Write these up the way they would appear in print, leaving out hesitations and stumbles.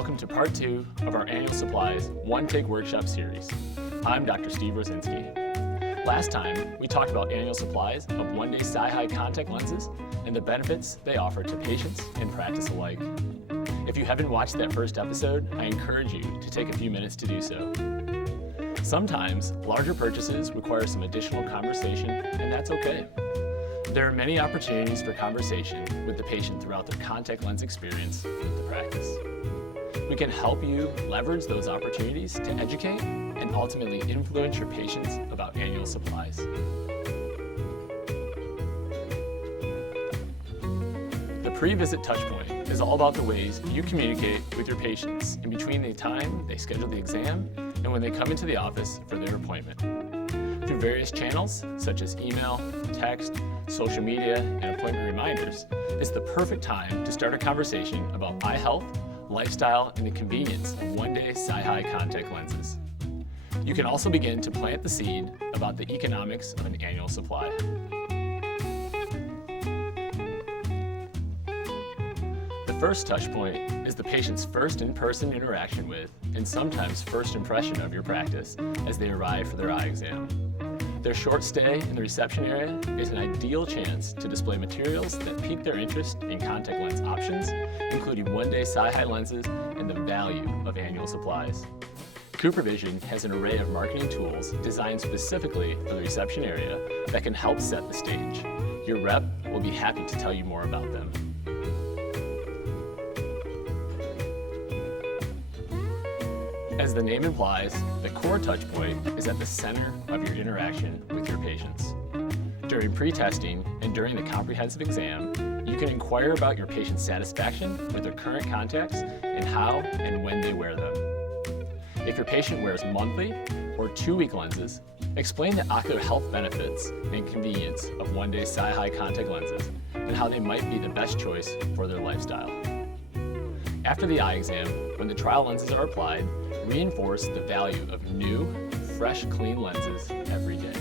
Welcome to part 2 of our annual supplies one-take workshop series. I'm Dr. Steve Rosinski. Last time, we talked about annual supplies of one-day SiHy contact lenses and the benefits they offer to patients and practice alike. If you haven't watched that first episode, I encourage you to take a few minutes to do so. Sometimes, larger purchases require some additional conversation, and that's okay. There are many opportunities for conversation with the patient throughout their contact lens experience with the practice. We can help you leverage those opportunities to educate and ultimately influence your patients about annual supplies. The PreVisit touchpoint is all about the ways you communicate with your patients in between the time they schedule the exam and when they come into the office for their appointment. Through various channels such as email, text, social media, and appointment reminders, it's the perfect time to start a conversation about eye health, lifestyle, and the convenience of one-day SiHy contact lenses. You can also begin to plant the seed about the economics of an annual supply. The first touch point is the patient's first in-person interaction with, and sometimes first impression of your practice as they arrive for their eye exam. Their short stay in the reception area is an ideal chance to display materials that pique their interest in contact lens options, including one-day SiHy lenses and the value of annual supplies. CooperVision has an array of marketing tools designed specifically for the reception area that can help set the stage. Your rep will be happy to tell you more about them. As the name implies, the core touch point is at the center of your interaction with your patients. During pre-testing and during the comprehensive exam, you can inquire about your patient's satisfaction with their current contacts and how and when they wear them. If your patient wears monthly or 2-week lenses, explain the ocular health benefits and convenience of one-day SiHy contact lenses and how they might be the best choice for their lifestyle. After the eye exam, when the trial lenses are applied, reinforce the value of new, fresh, clean lenses every day.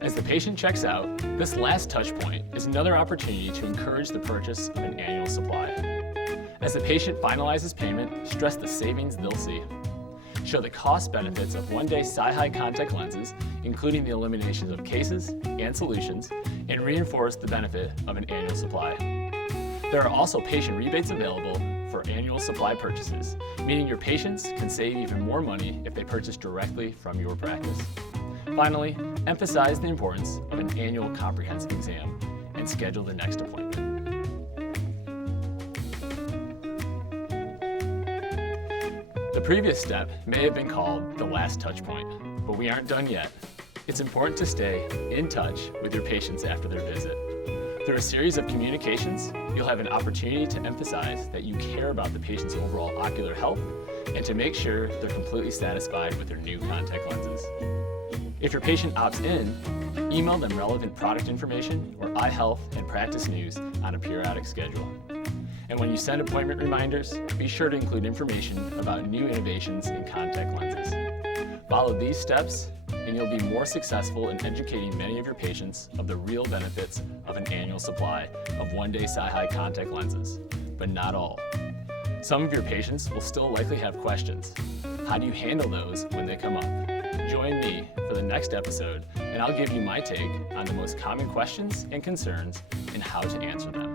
As the patient checks out, this last touch point is another opportunity to encourage the purchase of an annual supply. As the patient finalizes payment, stress the savings they'll see. Show the cost benefits of one-day SiHy contact lenses, including the elimination of cases and solutions, and reinforce the benefit of an annual supply. There are also patient rebates available for annual supply purchases, meaning your patients can save even more money if they purchase directly from your practice. Finally, emphasize the importance of an annual comprehensive exam and schedule the next appointment. The previous step may have been called the last touch point, but we aren't done yet. It's important to stay in touch with your patients after their visit. Through a series of communications, you'll have an opportunity to emphasize that you care about the patient's overall ocular health and to make sure they're completely satisfied with their new contact lenses. If your patient opts in, email them relevant product information or eye health and practice news on a periodic schedule. And when you send appointment reminders, be sure to include information about new innovations in contact lenses. Follow these steps and you'll be more successful in educating many of your patients of the real benefits of an annual supply of one-day SiHy contact lenses, but not all. Some of your patients will still likely have questions. How do you handle those when they come up? Join me for the next episode, and I'll give you my take on the most common questions and concerns and how to answer them.